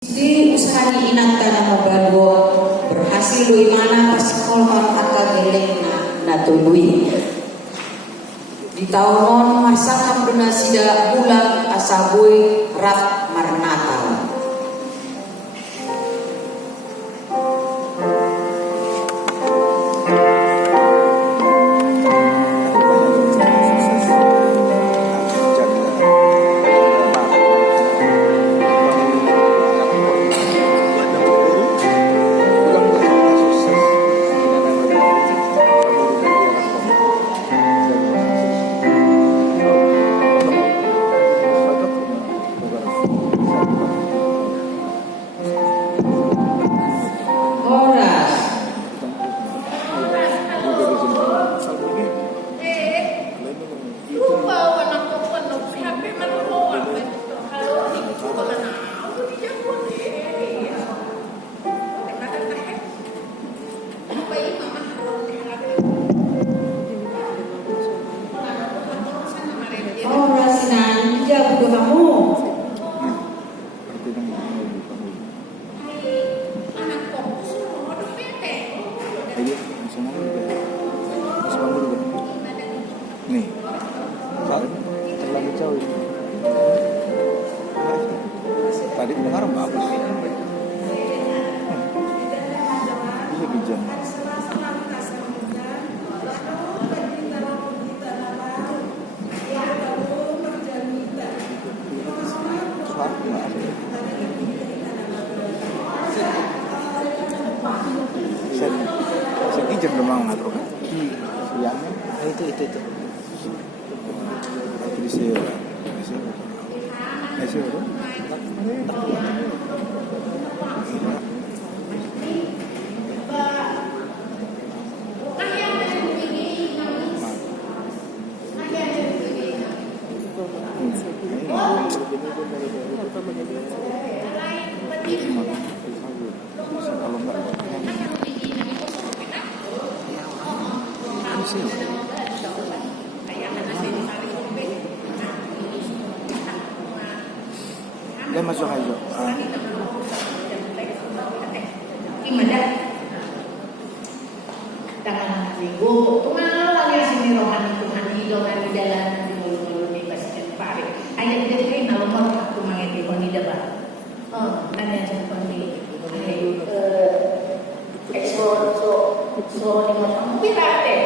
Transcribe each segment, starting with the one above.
Di usaha inang tanah bago berhasil lui mana pas sekolah kata geleng na tului. Di tahun marsakam donasida bulan asabui rat marnatal. Nih, terlalu jauh. Tadi dengar bagus. Ini bijak. Saya jam demang ngatur kan? Siangnya itu. Di sini. Dia masuk aja. Gimana? Tangan minggu, tumalang ya sini rohani Tuhan hidongan di dalam di mulut di pasien pare. Hanya tidak kena nomor aku mengerti konida ba. Nanti yang seperti so ni mo kita ate.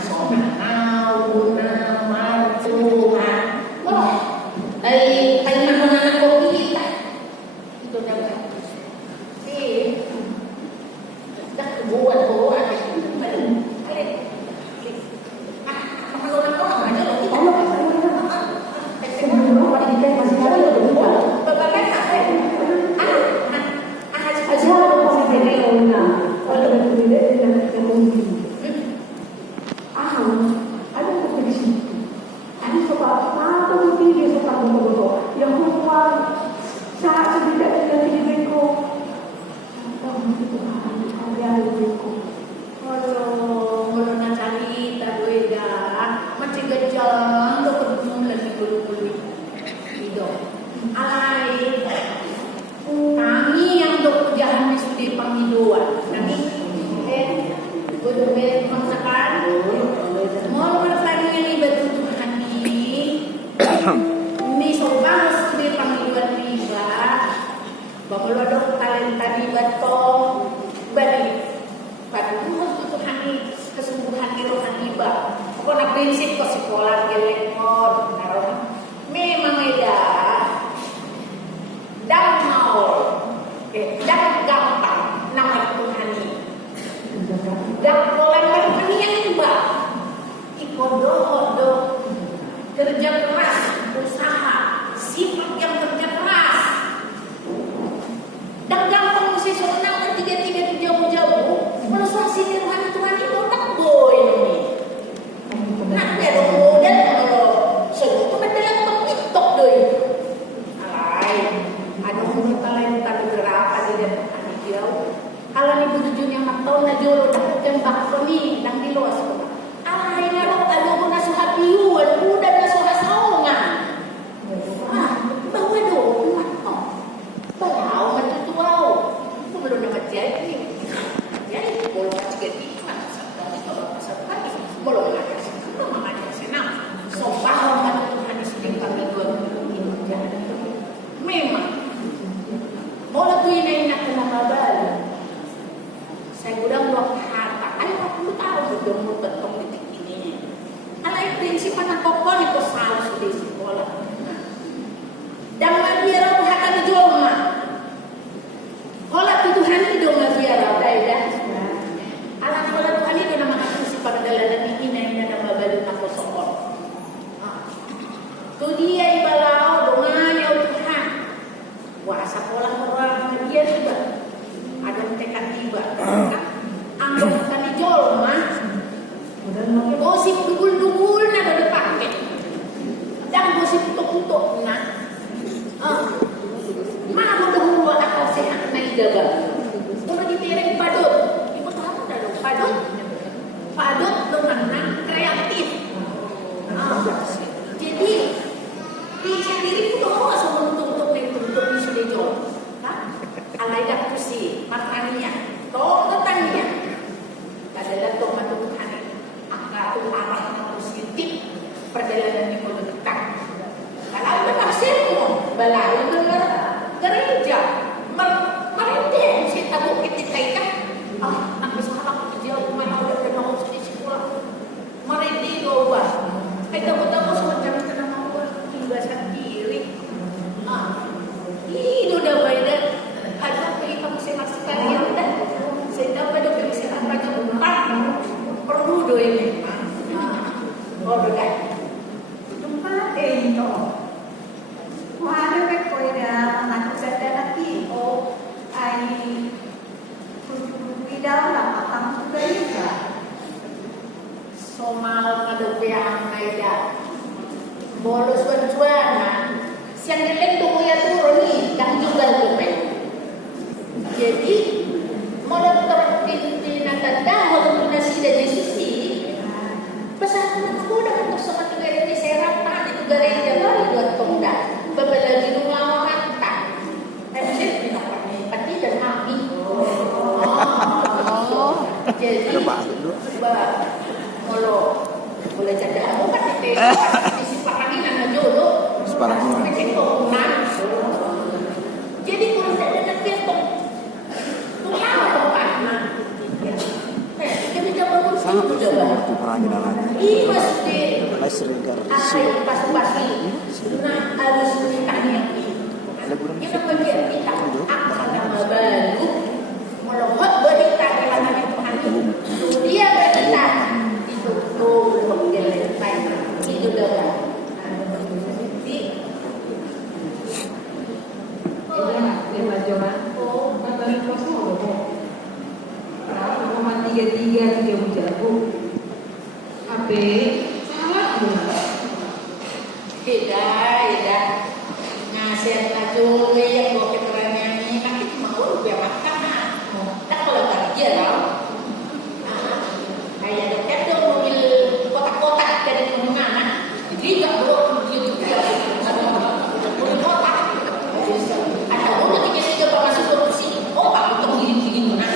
So na martuhan. Ay mga ko kita. Ito na ba? Buat prinsip ke sekolah gelekor naron memang ada dan mau dan gampang nama Tuhan ini dan pelanggan yang tiba ikodo kerja keras usaha sifat yang kerja keras dan gampang mesti senang tiga jauh-jauh menusuasi Tuhan itu tak boy ini. Nak dia dong dan sebut tu betul TikTok doi. Alai, ada orang talenta berapa dia anak jauh. Kalau ni bujujun yang nak tahu nak jauh dah tembak kami dan di luar sekolah. Alai ngarap ada guna suhapiu, udah ada suhasaungan. Bawa dong, mak. Bawa dia tiba. Ada tekad tiba. Anggap kami jol mah. Gosip dugul-dugul na dipakai. Dan gosip untuk na. Mana dahulu akal sehat na idaga. Udah ditereng padut. Ibu tahu dah dong padut. Padut dengan kreatif. Jadi di sendiri pun doa sama untuk di sudah jol. Alai dah kursi matanya. Toh ketanya. Adalah toh matu kane. Akal arah positif perjalanan yang berdekat. Kalau berhasil balalu dengar gereja merintih si tabuk kita ikan aku sekarang kerja mana udah kenal di sekolah merintih gua kita tahu semacam tenang gua hingga saat kiri ini udah beda ada pergi kamu sehat sekalian dah saya dapat ada pergi sehat raja empat perlu doa ini berbeda tempat itu ada bekoida mengatur lagi ai dalam apa juga juga somal ngadepe ang naida bolos bantuan siang geleng tuh ya turun nih yang juga tuh jadi modal terpintinan tanda modal nasi dan Yesus pesan aku udah untuk sama negara ini serap di negara yang baru buat pemuda berbagi rumah kata saya tidak pernah pati dan mami jadi kalau boleh jadi aku kan di separahin anak jodoh separahin jadi kalau tidak ada ketong tuh tempatnya kita bisa bangun sangat seperti perangi dalamnya. Iya mesti. Masih Ayo pas-pasi. Nah harus ditanya. Kita bagian kita akan nama baru melompat berita kelangan Tuhan. Dia berita itu tuh bagian lain. Itu dah. Tiga jago. Ape salah beda ngasih ajo yang bawa keterangan ini nanti mau dia makan tak kalau tak dia tahu kayak dekat tuh mobil kotak-kotak dari mana jadi tak bawa dia mobil kotak ada orang tiga masuk kursi pak untuk gini mana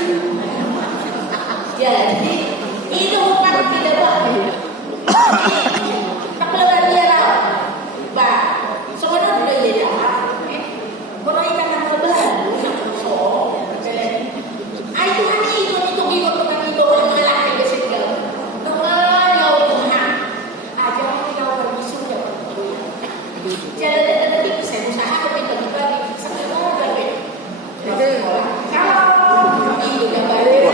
jadi itu bukan tidak baik. Tak perlu dia lah. Bah, sebenarnya sudah jadi apa? Kalau ikan nak lebaran, nak kosong. Itu hanya itu tentang itu orang malah yang segala. Dengar yang Tuhan. Ajar kita orang bisu yang betul. Jadi nanti saya usaha tapi bagi sampai mau lagi. Kalau itu dah balik.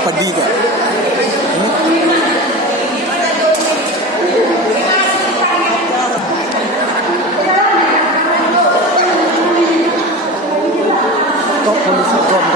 Padiga. Kok polisi drum.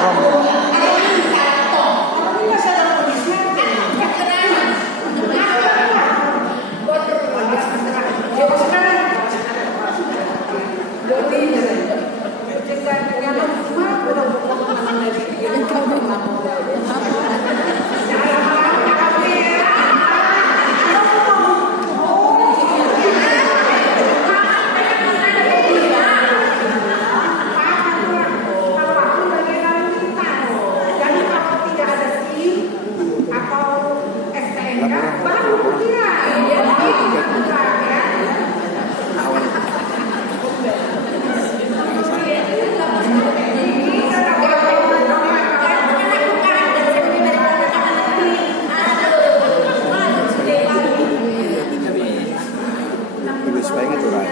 Selain itu lah.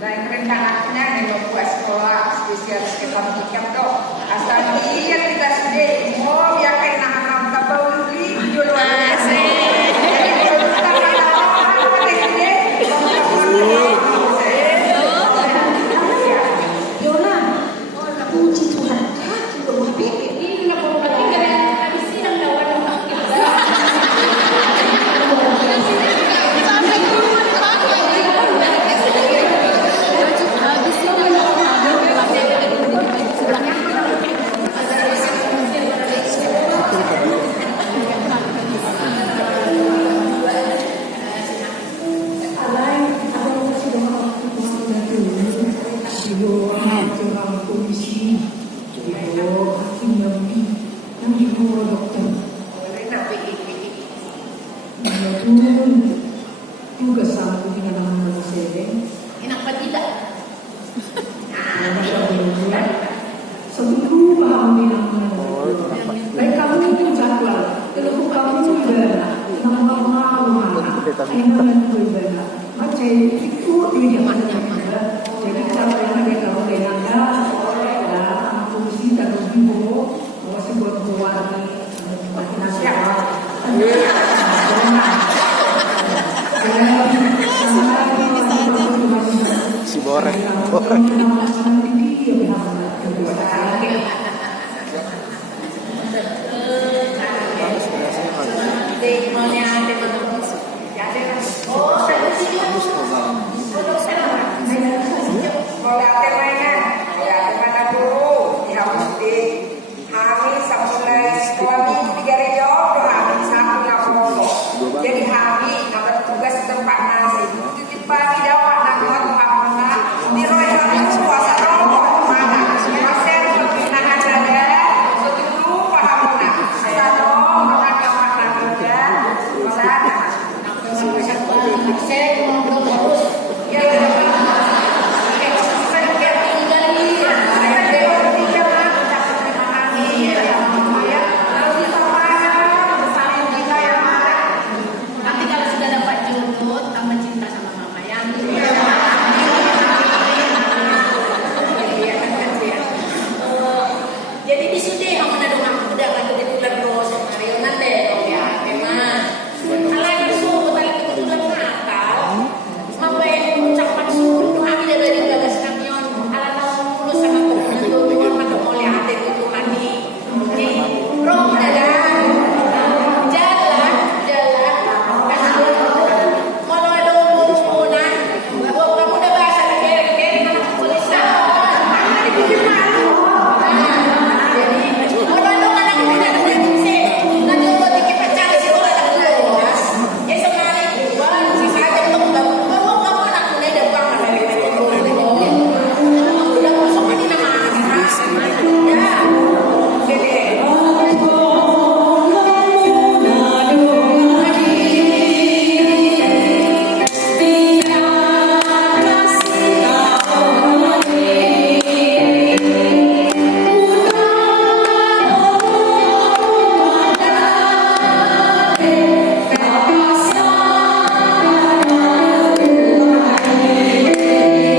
Dan rencananya membuat sekolah spesial sekitar tiap dok. Asal dia tidak sedih, mau biar kena anak kapal beli jual asing. Jadi kalau kita kena apa pakai sedih, Yola, puji Tuhan kaki doa bibi. Ini nak bawa pergi ke habis sidang lawan enak apa tidak? Si Boreng. Kalau